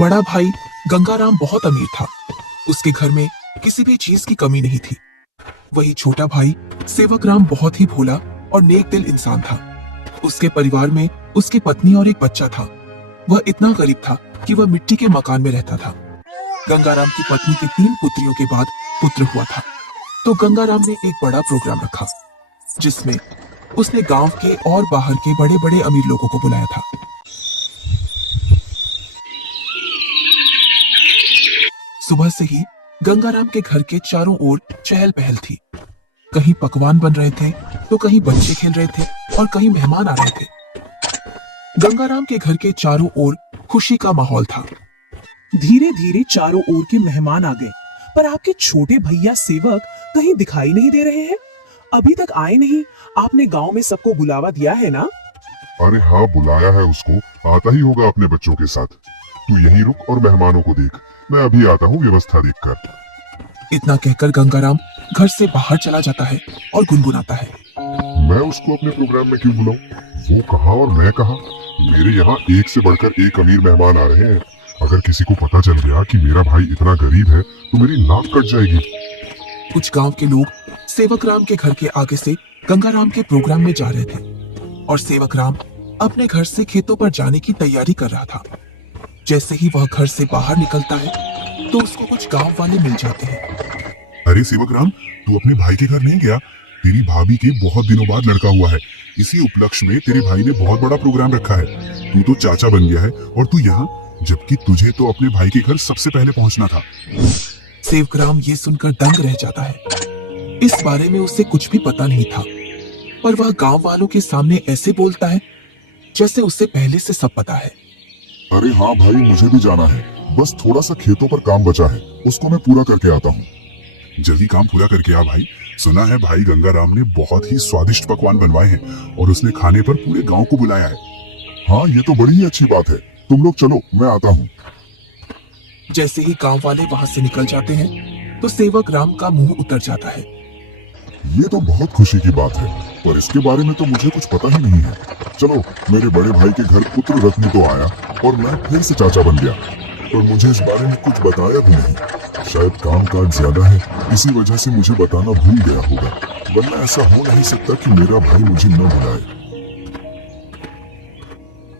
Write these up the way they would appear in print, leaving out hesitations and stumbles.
बड़ा भाई गंगाराम बहुत अमीर था। उसके घर में किसी भी चीज की कमी नहीं थी। वही छोटा भाई सेवक राम बहुत ही भोला और नेक दिल इंसान था। उसके परिवार में उसकी पत्नी और एक बच्चा था। वह इतना गरीब था कि वह मिट्टी के मकान में रहता था। गंगाराम की पत्नी की 3 पुत्रियों के बाद पुत्र हुआ था, तो गंगाराम ने एक बड़ा प्रोग्राम रखा, जिसमें उसने गांव के और बाहर के बड़े बड़े अमीर लोगों को बुलाया था। सुबह से ही गंगाराम के घर के चारों ओर चहल पहल थी। कहीं पकवान बन रहे थे, तो कहीं बच्चे खेल रहे थे और कहीं मेहमान आ रहे थे। गंगाराम के घर के चारों ओर खुशी का माहौल था। धीरे धीरे चारों ओर के मेहमान आ गए, पर आपके छोटे भैया सेवक कहीं दिखाई नहीं दे रहे हैं। अभी तक आए नहीं। आपने गांव में सबको बुलावा दिया है ना? अरे हाँ, बुलाया है उसको। आता ही होगा अपने बच्चों के साथ। तू यहीं रुक और मेहमानों को देख, मैं अभी आता हूँ व्यवस्था देखकर। इतना कहकर गंगाराम घर से बाहर चला जाता है और गुनगुनाता है, मैं उसको अपने प्रोग्राम में क्यों बुलाऊं? वो कहाँ और मैं कहाँ? मेरे यहाँ एक से बढ़कर एक अमीर मेहमान आ रहे हैं। अगर किसी को पता चल गया कि मेरा भाई इतना गरीब है तो मेरी नाक कट जाएगी। कुछ गांव के लोग सेवक राम के घर के आगे से गंगाराम के प्रोग्राम में जा रहे थे और सेवक राम अपने घर से खेतों पर जाने की तैयारी कर रहा था। जैसे ही वह घर से बाहर निकलता है तो उसको कुछ गांव वाले मिल जाते हैं। अरे सेवक राम, तू अपने भाई के घर नहीं गया? तेरी भाभी के बहुत दिनों बाद लड़का हुआ है। इसी उपलक्ष्य में तेरे भाई ने बहुत बड़ा प्रोग्राम रखा है। तू तो चाचा बन गया है और तू यहाँ, जबकि तुझे तो अपने भाई के घर सबसे पहले पहुंचना था। सेवक राम ये सुनकर दंग रह जाता है। इस बारे में उसे कुछ भी पता नहीं था, पर वह गांव वालों के सामने ऐसे बोलता है जैसे उसे पहले से सब पता है। अरे हाँ भाई, मुझे भी जाना है। बस थोड़ा सा खेतों पर काम बचा है, उसको मैं पूरा करके आता हूँ। जल्दी काम पूरा करके आ भाई। सुना है भाई गंगाराम ने बहुत ही स्वादिष्ट पकवान बनवाए हैं और उसने खाने पर पूरे गांव को बुलाया है। हाँ, ये तो बड़ी ही अच्छी बात है। तुम लोग चलो, मैं आता हूँ। जैसे ही गांव वाले वहां से निकल जाते हैं तो सेवक राम का मुंह उतर जाता है। ये तो बहुत खुशी की बात है, पर इसके बारे में तो मुझे कुछ पता ही नहीं है। चलो, मेरे बड़े भाई के घर पुत्र रत्न तो आया और मैं फिर से चाचा बन गया, पर मुझे इस बारे में कुछ बताया भी नहीं। शायद काम काज ज्यादा है, इसी वजह से मुझे बताना भूल गया होगा, वरना ऐसा हो नहीं सकता कि मेरा भाई मुझे न बुलाए।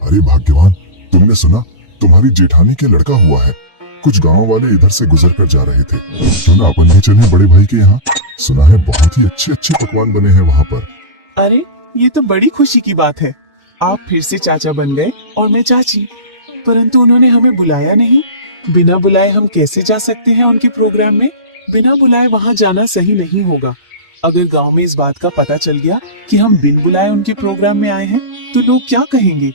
अरे भाग्यवान, तुमने सुना? तुम्हारी जेठानी के लड़का हुआ है। कुछ गांव वाले इधर से गुजर कर जा रहे थे। क्यों ना अपन भी चलें बड़े भाई के यहाँ? सुना है बहुत ही अच्छे अच्छे पकवान बने हैं वहाँ पर। अरे, ये तो बड़ी खुशी की बात है। आप फिर से चाचा बन गए और मैं चाची, परंतु उन्होंने हमें बुलाया नहीं। बिना बुलाए हम कैसे जा सकते हैं उनके प्रोग्राम में? बिना बुलाए वहाँ जाना सही नहीं होगा। अगर गांव में इस बात का पता चल गया कि हम बिन बुलाए उनके प्रोग्राम में आए हैं तो लोग क्या कहेंगे?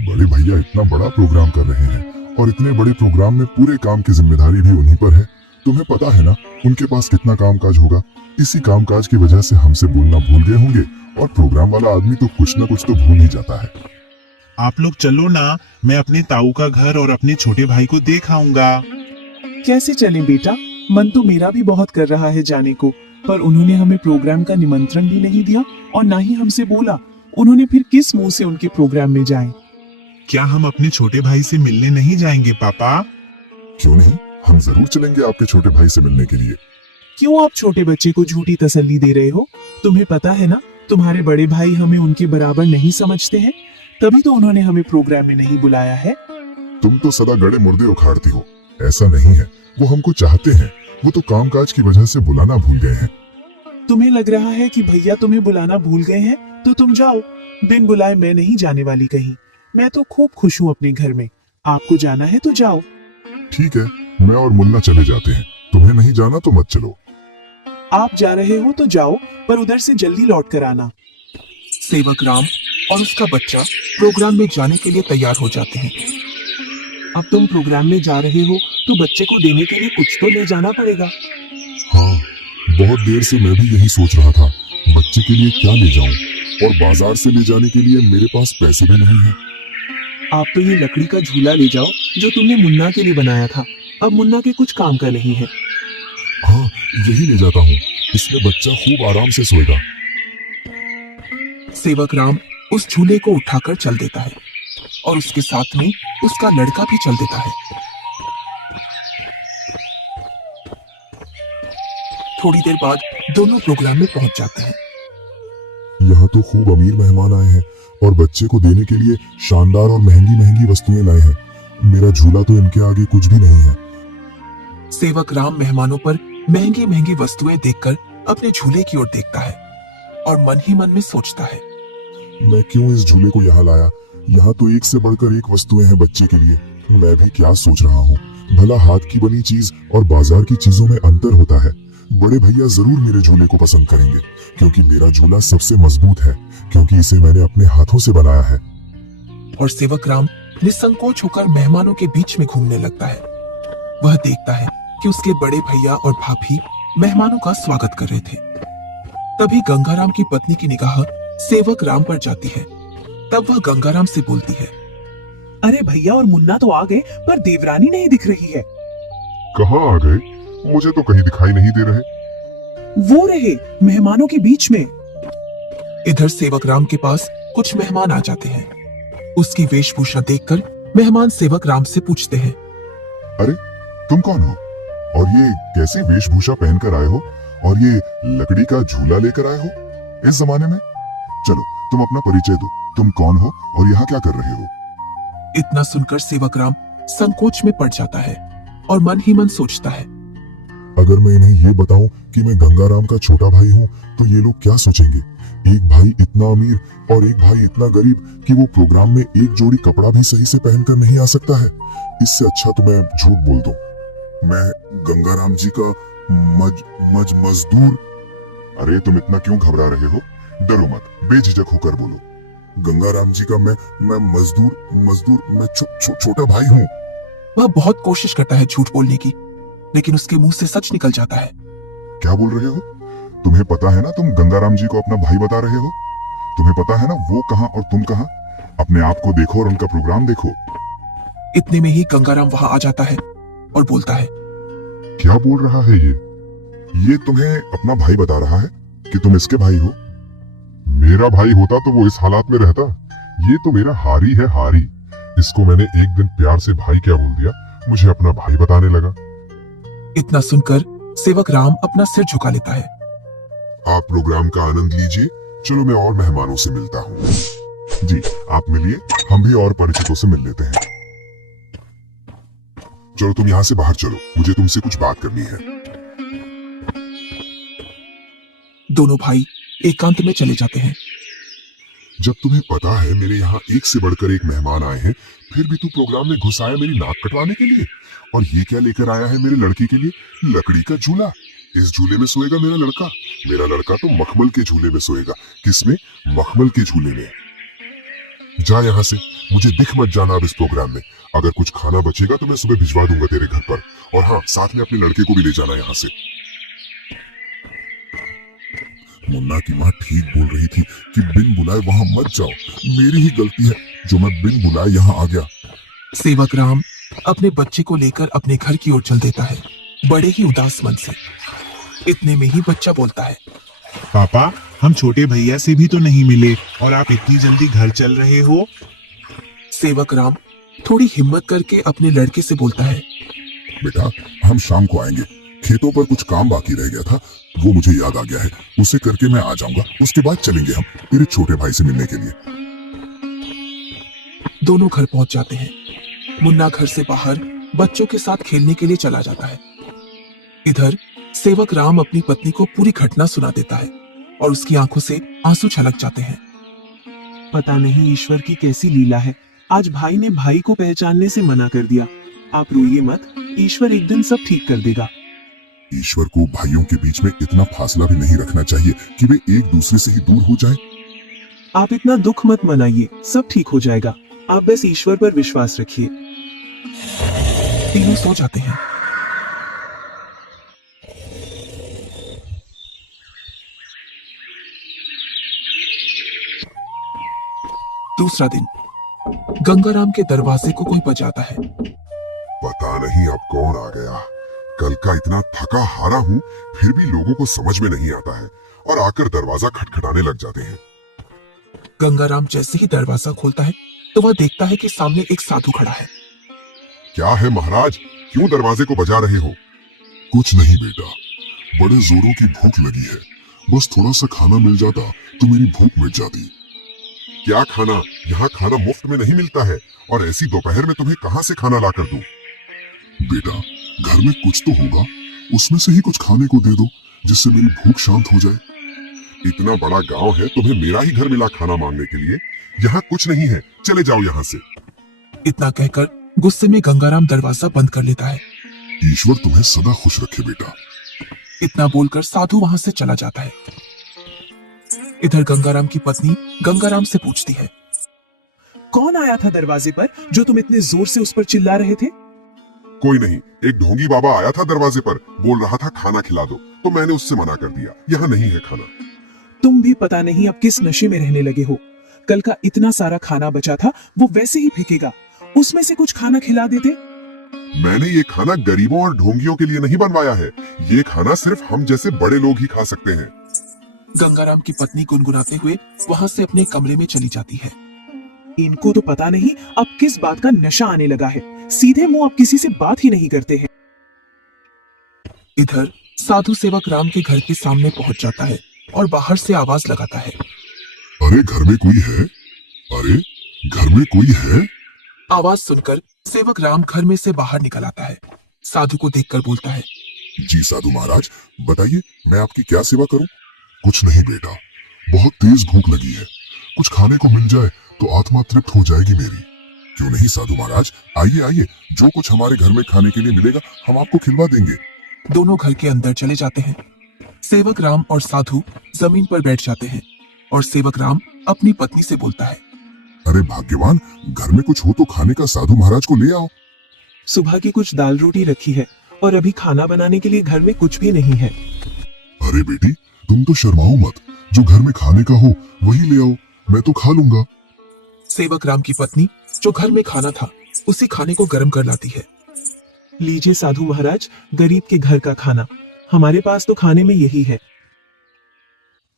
बड़े भैया इतना बड़ा प्रोग्राम कर रहे हैं और इतने बड़े प्रोग्राम में पूरे काम की जिम्मेदारी भी उन्हीं पर है। तुम्हें पता है ना उनके पास कितना कामकाज होगा। इसी कामकाज की वजह से हमसे बोलना भूल गए होंगे और प्रोग्राम वाला आदमी तो कुछ न कुछ तो भूल ही जाता है। आप लोग चलो ना, मैं अपने ताऊ का घर और अपने छोटे भाई को देख आऊंगा। कैसे चले बेटा? मन तो मेरा भी बहुत कर रहा है जाने को, पर उन्होंने हमें प्रोग्राम का निमंत्रण भी नहीं दिया और ना ही हमसे बोला। उन्होंने फिर किस मुंह से उनके प्रोग्राम में जाएं? क्या हम अपने छोटे भाई से मिलने नहीं जाएंगे पापा? क्यों नहीं, हम जरूर चलेंगे आपके छोटे भाई से मिलने के लिए। क्यों आप छोटे बच्चे को झूठी तसल्ली दे रहे हो? तुम्हें पता है ना, तुम्हारे बड़े भाई हमें उनके बराबर नहीं समझते हैं, तभी तो उन्होंने हमें प्रोग्राम में नहीं बुलाया है। तुम तो सदा गड़े मुर्दे उखाड़ती हो। ऐसा नहीं है, वो हमको चाहते हैं, वो तो कामकाज की वजह से बुलाना भूल गए हैं। तुम्हें लग रहा है कि भैया तुम्हें बुलाना भूल गए हैं, तो तुम जाओ। बिन बुलाए मैं नहीं जाने वाली कहीं। मैं तो खूब खुश हूँ अपने घर में। आपको जाना है तो जाओ। ठीक है, मैं और मुन्ना चले जाते हैं। तुम्हें नहीं जाना तो मत चलो। आप जा रहे हो तो जाओ, पर उधर से जल्दी लौट कर आना। सेवक राम और उसका बच्चा प्रोग्राम में जाने के लिए तैयार हो जाते हैं। अब तुम प्रोग्राम में जा रहे हो तो बच्चे को देने के लिए कुछ तो ले जाना पड़ेगा। हाँ, बहुत देर से मैं भी यही सोच रहा था, बच्चे के लिए क्या ले जाऊं, और बाजार से ले जाने के लिए मेरे पास पैसे भी नहीं हैं। आप तो ये लकड़ी का झूला ले जाओ जो तुमने मुन्ना के लिए बनाया था। अब मुन्ना के कुछ काम का नहीं है। हाँ, यही ले जाता हूँ। इसमें बच्चा खूब आराम से सोएगा। सेवक राम उस झूले को उठाकर चल देता है और उसके साथ में उसका लड़का भी चल देता है। थोड़ी देर बाद दोनों प्रोग्राम में पहुंच जाते हैं। यहाँ तो खूब अमीर मेहमान आए हैं और बच्चे को देने के लिए शानदार और महंगी महंगी वस्तुएं लाए हैं। मेरा झूला तो इनके आगे कुछ भी नहीं है। सेवक राम मेहमानों पर महंगी महंगी वस्तुएं देखकर अपने झूले की ओर देखता है और मन ही मन में सोचता है, मैं क्यों इस झूले को यहाँ लाया? यहाँ तो एक से बढ़कर एक वस्तुएं हैं बच्चे के लिए। मैं भी क्या सोच रहा हूँ। भला हाथ की बनी चीज और बाजार की चीजों में अंतर होता है। बड़े भैया जरूर मेरे झूले को पसंद करेंगे क्योंकि मेरा झूला सबसे मजबूत है, क्योंकि इसे मैंने अपने हाथों से बनाया है। और सेवक राम निसंकोच होकर मेहमानों के बीच में घूमने लगता है। वह देखता है कि उसके बड़े भैया और भाभी मेहमानों का स्वागत कर रहे थे। तभी गंगाराम की पत्नी की निगाह सेवक राम पर जाती है। तब वह गंगाराम से बोलती है, अरे भैया और मुन्ना तो आ गए, पर देवरानी नहीं दिख रही है। कहाँ आ गए? मुझे तो कहीं दिखाई नहीं दे रहे। वो रहे मेहमानों के बीच में। इधर सेवक राम के पास कुछ मेहमान आ जाते हैं। उसकी वेशभूषा देखकर मेहमान सेवक राम से पूछते हैं, अरे तुम कौन हो और ये कैसी वेशभूषा पहनकर आए हो और ये लकड़ी का झूला लेकर आए हो इस जमाने में? चलो तुम अपना परिचय दो, तुम कौन हो और यहाँ क्या कर रहे हो? इतना सुनकर सेवक राम संकोच में पड़ जाता है और मन ही मन सोचता है, अगर मैं इन्हें ये बताऊं कि मैं गंगाराम का छोटा भाई हूँ तो ये लोग क्या सोचेंगे? एक भाई इतना अमीर और एक भाई इतना गरीब कि वो प्रोग्राम में एक जोड़ी कपड़ा भी सही से पहनकर नहीं आ सकता है। इससे अच्छा तो मैं झूठ बोल दूं। मैं गंगाराम जी का मजदूर। अरे तुम इतना क्यों घबरा रहे हो? डरो मत, बेझिझक होकर बोलो। गंगाराम जी का मैं मजदूर मैं छोटा भाई हूँ। वह बहुत कोशिश करता है झूठ बोलने की, लेकिन उसके मुंह से सच निकल जाता है। क्या बोल रहे हो? तुम्हें पता है ना तुम गंगाराम जी को अपना भाई बता रहे हो? तुम्हें पता है ना वो कहाँ और तुम कहाँ? अपने आप को देखो और उनका प्रोग्राम देखो। इतने में ही गंगाराम वहां आ जाता है और बोलता है, क्या बोल रहा है ये तुम्हें अपना भाई बता रहा है कि तुम इसके भाई हो? मेरा भाई होता तो वो इस हालात में रहता। ये तो मेरा हारी है, हारी। इसको मैंने एक दिन प्यार से भाई क्या बोल दिया, मुझे अपना भाई बताने लगा। इतना सुनकर सेवक राम अपना सिर झुका लेता है। आप प्रोग्राम का आनंद लीजिए, चलो मैं और मेहमानों से मिलता हूँ। जी आप मिलिए, हम भी और परिचितों से मिल लेते हैं। चलो तुम यहाँ से बाहर चलो, मुझे तुमसे कुछ बात करनी है। दोनों भाई एकांत में चले जाते हैं। जब तुम्हें पता है मेरे यहाँ एक से बढ़कर एक मेहमान आए हैं, फिर भी तू प्रोग्राम में घुस आया मेरी नाक कटवाने के लिए। और ये क्या लेकर आया है मेरे लड़की के लिए? लकड़ी का झूला। इस झूले में सोएगा मेरा लड़का। मेरा लड़का तो मखमल के झूले में सोएगा। किसमें? मखमल के झूले में। जा यहाँ से, मुझे दिख मत जाना अब इस प्रोग्राम में। अगर कुछ खाना बचेगा तो मैं सुबह भिजवा दूंगा तेरे घर पर। और हाँ, साथ में अपने लड़के को भी ले जाना यहाँ से। मुन्ना की माँ ठीक बोल रही थी कि बिन बुलाए वहां मत जाओ। मेरी ही गलती है जो मैं बिन बुलाए यहाँ आ गया। सेवक राम अपने बच्चे को लेकर अपने घर की ओर चल देता है, बड़े ही उदास मन से। इतने में ही बच्चा बोलता है, पापा हम छोटे भैया से भी तो नहीं मिले और आप इतनी जल्दी घर चल रहे हो? सेवक राम थोड़ी हिम्मत करके अपने लड़के से बोलता है, बेटा हम शाम को आएंगे। खेतों पर कुछ काम बाकी रह गया था, वो मुझे याद आ गया है। उसे करके मैं आ जाऊंगा। उसके बाद चलेंगे हम तेरे छोटे भाई से मिलने के लिए। दोनों घर पहुंच जाते हैं। मुन्ना घर से बाहर बच्चों के साथ खेलने के लिए चला जाता है। इधर सेवक राम अपनी पत्नी को पूरी घटना सुना देता है और उसकी आंखों से आंसू छलक जाते हैं। पता नहीं ईश्वर की कैसी लीला है, आज भाई ने भाई को पहचानने से मना कर दिया। आप रोइए मत, ईश्वर एक दिन सब ठीक कर देगा। ईश्वर को भाइयों के बीच में इतना फासला भी नहीं रखना चाहिए कि वे एक दूसरे से ही दूर हो जाएं। आप इतना दुख मत मनाइए, सब ठीक हो जाएगा। आप बस ईश्वर पर विश्वास रखिए। तीनों सो जाते हैं। दूसरा दिन गंगाराम के दरवाजे को कोई बजाता है। पता नहीं अब कौन आ गया। कल का इतना थका हारा हूँ, फिर भी लोगों को समझ में नहीं आता है और आकर दरवाजा खटखटाने लग जाते हैं। गंगाराम जैसे ही दरवाजा खोलता है तो वह देखता है कि सामने एक साधु खड़ा है। क्या है महाराज, क्यों दरवाजे को बजा रहे हो? कुछ नहीं बेटा, बड़े जोरों की भूख लगी है। बस थोड़ा सा खाना मिल जाता तो मेरी भूख मिट जाती। क्या खाना? यहाँ खाना मुफ्त में नहीं मिलता है, और ऐसी दोपहर में तुम्हें कहाँ से खाना ला कर दूं? बेटा, घर में कुछ तो होगा, उसमें से ही कुछ खाने को दे दो जिससे मेरी भूख शांत हो जाए। इतना बड़ा गांव है, तुम्हें मेरा ही घर मिला खाना मांगने के लिए? यहाँ कुछ नहीं है, चले जाओ यहाँ से। इतना कहकर गुस्से में गंगाराम दरवाजा बंद कर लेता है। ईश्वर तुम्हें सदा खुश रखे बेटा। इतना बोलकर साधु वहां से चला जाता है। इधर गंगाराम की पत्नी गंगाराम से पूछती है, कौन आया था दरवाजे पर जो तुम इतने जोर से उस पर चिल्ला रहे थे? कोई नहीं, एक ढोंगी बाबा आया था दरवाजे पर, बोल रहा था खाना खिला दो, तो मैंने उससे मना कर दिया, यहाँ नहीं है खाना। तुम भी पता नहीं अब किस नशे में रहने लगे हो। कल का इतना सारा खाना बचा था, वो वैसे ही फेंकेगा, उसमें से कुछ खाना खिला देते। मैंने ये खाना गरीबों और ढोंगियों के लिए नहीं बनवाया है, ये खाना सिर्फ हम जैसे बड़े लोग ही खा सकते हैं। गंगाराम की पत्नी गुनगुनाते हुए वहां से अपने कमरे में चली जाती है। इनको तो पता नहीं अब किस बात का नशा आने लगा है, सीधे मुंह अब किसी से बात ही नहीं करते हैं। इधर साधु सेवक राम के घर के सामने पहुंच जाता है और बाहर से आवाज लगाता है, अरे घर में कोई है? अरे घर में कोई है? आवाज सुनकर सेवक राम घर में से बाहर निकल आता है। साधु को देखकर बोलता है, जी साधु महाराज, बताइए मैं आपकी क्या सेवा करूं? कुछ नहीं बेटा, बहुत तेज भूख लगी है, कुछ खाने को मिल जाए तो आत्मा तृप्त हो जाएगी मेरी। क्यों नहीं साधु महाराज, आइए आइए, जो कुछ हमारे घर में खाने के लिए मिलेगा हम आपको खिलवा देंगे। दोनों घर के अंदर चले जाते हैं। सेवक राम और साधु जमीन पर बैठ जाते हैं और सेवक राम अपनी पत्नी से बोलता है, अरे भाग्यवान, घर में कुछ हो तो खाने का साधु महाराज को ले आओ। सुबह की कुछ दाल रोटी रखी है और अभी खाना बनाने के लिए घर में कुछ भी नहीं है। अरे बेटी, तुम तो शर्माओ मत, जो घर में खाने का हो वही ले आओ, मैं तो खा लूंगा। सेवक राम की पत्नी जो घर में खाना था उसी खाने को गर्म कर लाती है। लीजिए साधु महाराज, गरीब के घर का खाना, हमारे पास तो खाने में यही है।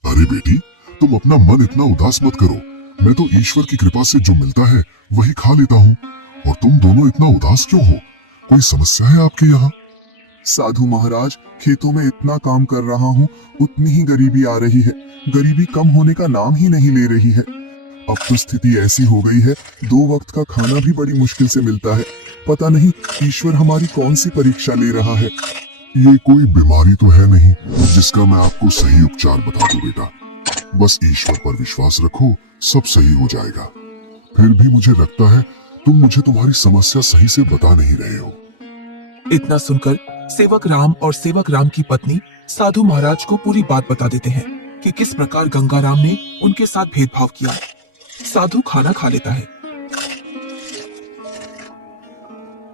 अरे बेटी, तुम अपना मन इतना उदास मत करो, मैं तो ईश्वर की कृपा से जो मिलता है वही खा लेता हूँ, और तुम दोनों इतना उदास क्यों हो? कोई समस्या है आपके यहाँ? साधु महाराज, खेतों में इतना काम कर रहा हूँ, उतनी ही गरीबी आ रही है, गरीबी कम होने का नाम ही नहीं ले रही है। अब तो स्थिति ऐसी हो गई है, 2 वक्त का खाना भी बड़ी मुश्किल से मिलता है। पता नहीं ईश्वर हमारी कौन सी परीक्षा ले रहा है। ये कोई बीमारी तो है नहीं जिसका मैं आपको सही उपचार बता दूं बेटा, बस ईश्वर पर विश्वास रखो, सब सही हो जाएगा। फिर भी मुझे लगता है तुम मुझे तुम्हारी समस्या सही से बता नहीं रहे हो। इतना सुनकर सेवक राम और सेवक राम की पत्नी साधु महाराज को पूरी बात बता देते हैं कि किस प्रकार गंगाराम ने उनके साथ भेदभाव किया। साधु खाना खा लेता है।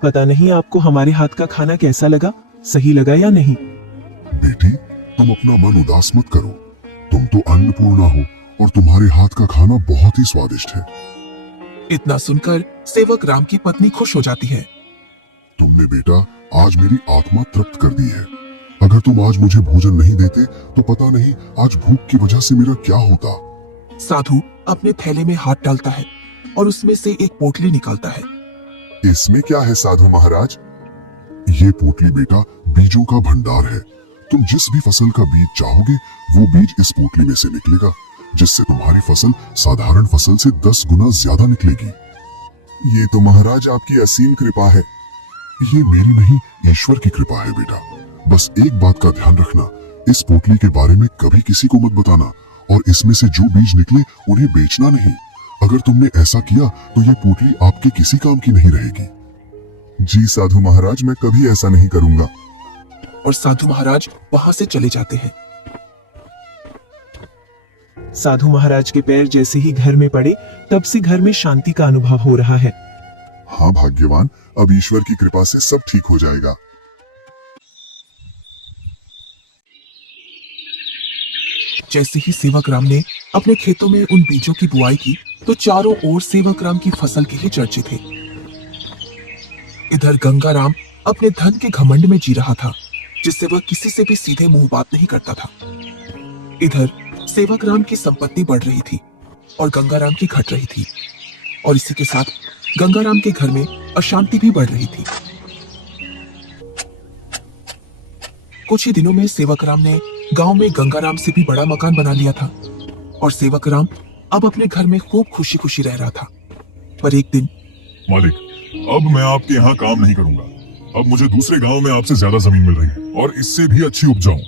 पता नहीं आपको हमारे हाथ का खाना कैसा लगा, सही लगा या नहीं? बेटी, तुम अपना मन उदास मत करो, तुम तो अन्नपूर्णा हो और तुम्हारे हाथ का खाना बहुत ही स्वादिष्ट है। इतना सुनकर सेवक राम की पत्नी खुश हो जाती है। तुमने बेटा आज मेरी आत्मा तृप्त कर दी है। अगर तुम आज मुझे भोजन नहीं देते तो पता नहीं आज भूख की वजह से मेरा क्या होता। साधु अपने थैले में हाथ डालता है और उसमें से एक पोटली निकालता है। इसमें क्या है साधु महाराज? ये पोटली बेटा बीजों का भंडार है। तुम जिस भी फसल का बीज चाहोगे वो बीज इस पोटली में से निकलेगा, जिससे तुम्हारी फसल साधारण फसल से 10 गुना ज्यादा निकलेगी। ये तो महाराज आपकी असीम कृपा है। ये मेरी नहीं, ईश्वर की कृपा है बेटा। बस एक बात का ध्यान रखना, इस पोटली के बारे में कभी किसी को मत बताना, और इसमें से जो बीज निकले उन्हें बेचना नहीं। अगर तुमने ऐसा किया तो ये पोटली आपके किसी काम की नहीं रहेगी। जी साधु महाराज, मैं कभी ऐसा नहीं करूंगा। और साधु महाराज वहां से चले जाते हैं। साधु महाराज के पैर जैसे ही घर में पड़े तब से घर में शांति का अनुभव हो रहा है। हाँ भाग्यवान, अब ईश्वर की कृपा से सब ठीक हो जाएगा। जैसे ही सेवक राम ने अपने खेतों में उन बीजों की बुआई की तो चारों ओर सेवक राम की फसल के ही चर्चे थे। इधर गंगाराम अपने धन के घमंड में जी रहा था, जिससे वह किसी से भी सीधे मुंह बात नहीं करता था। इधर सेवक राम की संपत्ति बढ़ रही थी और गंगाराम की घट रही थी, और इसी के साथ गंगाराम के घर में अशांति भी बढ़ रही थी। कुछ ही दिनों में सेवक राम ने गांव में गंगाराम से भी बड़ा मकान बना लिया था और सेवक राम अब अपने घर में खूब खुशी खुशी रह रहा था। पर एक दिन मालिक, अब मैं आपके यहाँ काम नहीं करूंगा। अब मुझे दूसरे गांव में आपसे ज्यादा जमीन मिल रही है और इससे भी अच्छी उपजाऊ।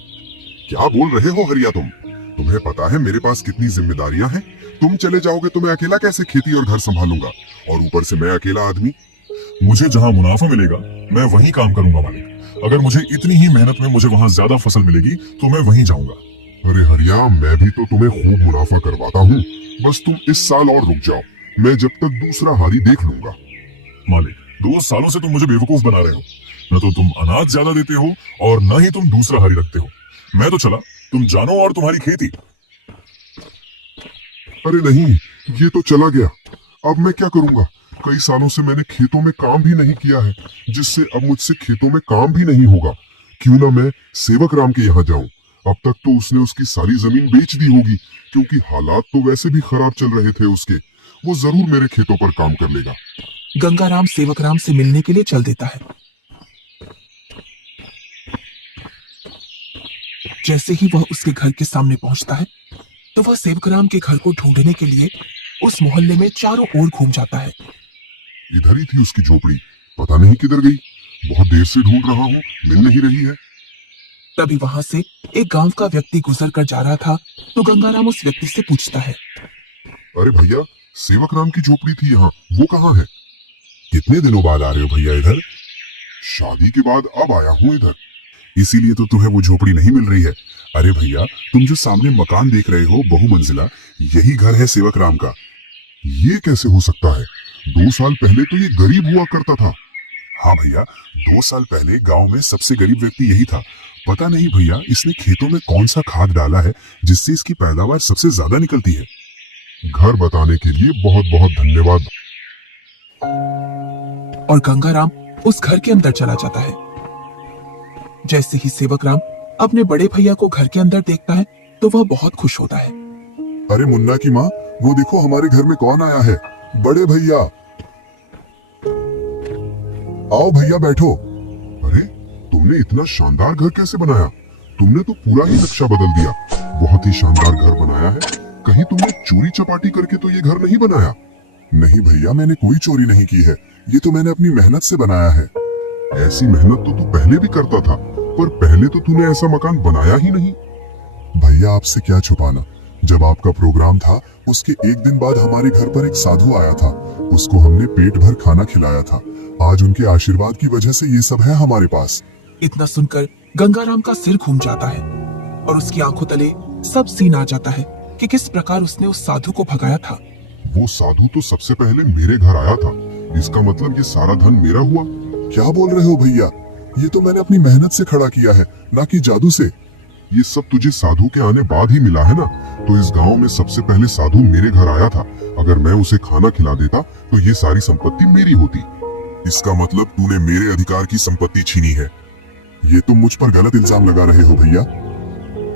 क्या बोल रहे हो हरिया तुम? तुम्हें पता है मेरे पास कितनी जिम्मेदारियां हैं? तुम चले जाओगे तो मैं अकेला कैसे खेती और घर संभालूंगा? और ऊपर से मैं अकेला आदमी। मुझे जहाँ मुनाफा मिलेगा मैं वहीं काम करूंगा मालिक। अगर मुझे इतनी ही मेहनत में मुझे वहाँ ज्यादा फसल मिलेगी तो मैं वहीं जाऊंगा। अरे हरिया, मैं भी तो तुम्हें खूब मुनाफा करवाता हूँ। बस तुम इस साल और रुक जाओ, मैं जब तक दूसरा हारी देख लूंगा। मालिक, 2 सालों से तुम मुझे बेवकूफ बना रहे हो। न तो तुम अनाज ज्यादा देते हो और न ही तुम दूसरा हारी रखते हो। मैं तो चला, तुम जानो और तुम्हारी खेती। अरे नहीं, ये तो चला गया। अब मैं क्या करूंगा? कई सालों से मैंने खेतों में काम भी नहीं किया है, जिससे अब मुझसे खेतों में काम भी नहीं होगा। क्यों ना मैं सेवक राम के यहाँ जाऊं। अब तक तो उसने उसकी सारी जमीन बेच दी होगी, क्योंकि हालात तो वैसे भी खराब चल रहे थे उसके। वो जरूर मेरे खेतों पर काम कर लेगा। गंगाराम सेवक राम से मिलने के लिए चल देता है। जैसे ही वह उसके घर के सामने पहुंचता है तो वह सेवक राम के घर को ढूंढने के लिए उस मोहल्ले में चारों ओर घूम जाता है। इधर ही थी उसकी झोपड़ी, पता नहीं किधर गई। बहुत देर से ढूंढ रहा हूँ, मिल नहीं रही है। तभी वहां से एक गांव का व्यक्ति गुजर कर जा रहा था तो गंगाराम उस व्यक्ति से पूछता है, अरे भैया, सेवक राम की झोपड़ी थी यहाँ, वो कहाँ है? कितने दिनों बाद आ रहे हो भैया इधर? शादी के बाद अब आया हूँ इधर। इसीलिए तो तुम्हें वो झोपड़ी नहीं मिल रही है। अरे भैया, तुम जो सामने मकान देख रहे हो बहुमंजिला, यही घर है सेवक राम का। ये कैसे हो सकता है? 2 साल पहले तो ये गरीब हुआ करता था। हाँ भैया, 2 साल पहले गांव में सबसे गरीब व्यक्ति यही था। पता नहीं भैया, इसने खेतों में कौन सा खाद डाला है जिससे इसकी पैदावार सबसे ज्यादा निकलती है। घर बताने के लिए बहुत बहुत धन्यवाद। और गंगाराम उस घर के अंदर चला जाता है। जैसे ही सेवक राम अपने बड़े भैया को घर के अंदर देखता है तो वह बहुत खुश होता है। अरे मुन्ना की माँ, वो देखो हमारे घर में कौन आया है। बड़े भैया, आओ भैया बैठो। अरे, तुमने इतना शानदार घर कैसे बनाया? तुमने तो पूरा ही नक्शा बदल दिया। बहुत ही शानदार घर बनाया है। कहीं तुमने चोरी चपाटी करके तो ये घर नहीं बनाया? नहीं भैया, मैंने कोई चोरी नहीं की है। ये तो मैंने अपनी मेहनत से बनाया है। ऐसी मेहनत तो तू पहले भी करता था, पर पहले तो तूने ऐसा मकान बनाया ही नहीं। भैया, आपसे क्या छुपाना, जब आपका प्रोग्राम था उसके एक दिन बाद हमारे घर पर एक साधु आया था। उसको हमने पेट भर खाना खिलाया था। आज उनके आशीर्वाद की वजह से ये सब है हमारे पास। इतना सुनकर गंगाराम का सिर घूम जाता है और उसकी आंखों तले सब सीन आ जाता है कि किस प्रकार उसने उस साधु को भगाया था। वो साधु तो सबसे पहले मेरे घर आया था। इसका मतलब ये सारा धन मेरा हुआ? क्या बोल रहे हो भैया? ये तो मैंने अपनी मेहनत से खड़ा किया है, ना कि जादू से। ये सब तुझे साधु के आने बाद ही मिला है ना? तो इस गांव में सबसे पहले साधु मेरे घर आया था। अगर मैं उसे खाना खिला देता तो ये सारी संपत्ति मेरी होती। इसका मतलब तूने मेरे अधिकार की संपत्ति छीनी है। ये तुम मुझ पर गलत इल्जाम लगा रहे हो भैया।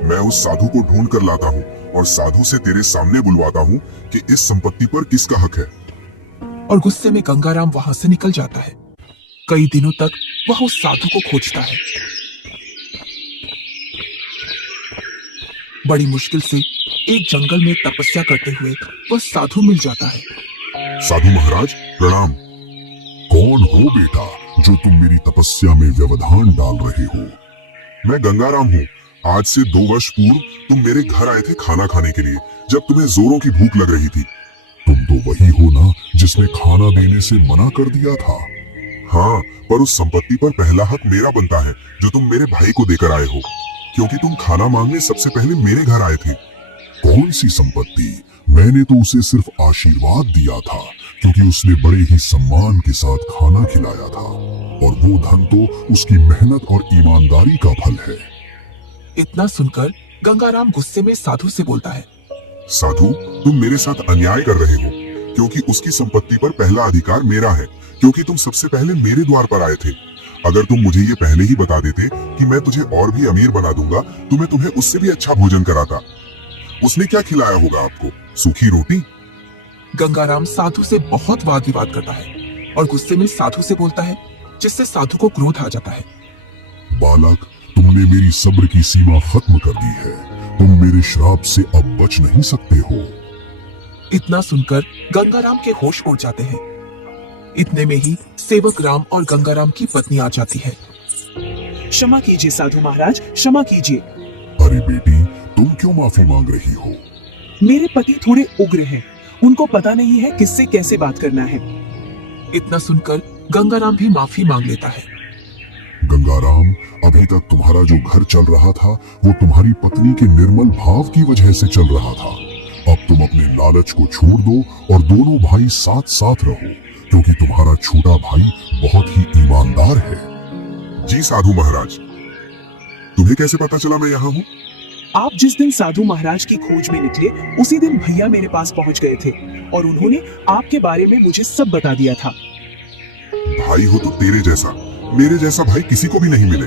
मैं उस साधु को ढूंढ कर लाता हूँ और साधु से तेरे सामने बुलवाता हूँ कि इस संपत्ति पर किसका हक है। और गुस्से में गंगाराम वहां से निकल जाता है। कई दिनों तक वह उस साधु को खोजता है। बड़ी मुश्किल से एक जंगल में तपस्या करते हुए वह साधु मिल जाता है। साधु महाराज प्रणाम। कौन हो बेटा जो तुम मेरी तपस्या में व्यवधान डाल रहे हो? मैं गंगाराम हूँ। आज से 2 वर्ष पूर्व तुम मेरे घर आए थे खाना खाने के लिए, जब तुम्हें जोरों की भूख लग रही थी। तुम तो वही हो ना जिसने खाना देने से मना कर दिया था? हाँ, पर उस संपत्ति पर पहला हक मेरा बनता है जो तुम मेरे भाई को देकर आए हो, क्योंकि तुम खाना मांगने सबसे पहले मेरे घर आए थे। कौन सी संपत्ति? मैंने तो उसे सिर्फ आशीर्वाद दिया था, क्योंकि उसने बड़े ही सम्मान के साथ खाना खिलाया था, और वो धन तो उसकी मेहनत और ईमानदारी का फल है। इतना सुनकर गंगाराम गुस्से में साधु से बोलता है, साधु, तुम मेरे साथ अन्याय कर रहे हो, क्योंकि उसकी संपत्ति पर पहला अधिकार मेरा है, क्योंकि तुम सबसे पहले मेरे द्वार पर आए थे। अगर तुम मुझे ये पहले ही बता देते कि मैं तुझे और भी अमीर बना दूंगा तो मैं तुम्हें उससे भी अच्छा भोजन कराता। उसने क्या खिलाया होगा आपको? सूखी रोटी? गंगाराम साधु से बहुत वाद विवाद करता है और गुस्से में साधु से बोलता है, जिससे साधु को क्रोध आ जाता है। बालक, तुम तुमने मेरी सब्र की सीमा खत्म कर दी है। तुम मेरे श्राप से अब बच नहीं सकते हो। इतना सुनकर गंगाराम के होश उड़ जाते हैं। इतने में ही सेवक राम और गंगाराम की पत्नी आ जाती है। क्षमा कीजिए साधु महाराज, क्षमा कीजिए। अरे बेटी, तुम क्यों माफी मांग रही हो? मेरे पति थोड़े उग्र हैं, उनको पता नहीं है किससे कैसे बात करना है। इतना सुनकर गंगाराम भी माफी मांग लेता है। गंगाराम, अभी तक तुम्हारा जो घर चल रहा था वो तुम्हारी पत्नी के निर्मल भाव की वजह से चल रहा था। अब तुम अपने लालच को छोड़ दो और दोनों भाई साथ साथ रहो, क्योंकि तुम्हारा छोटा भाई बहुत ही ईमानदार है। जी साधु महाराज। तुम्हें कैसे पता चला मैं यहाँ हूँ? आप जिस दिन साधु महाराज की खोज में निकले उसी दिन भैया मेरे पास पहुंच गए थे और उन्होंने आपके बारे में मुझे सब बता दिया था। भाई हो तो तेरे जैसा, मेरे जैसा भाई किसी को भी नहीं मिले।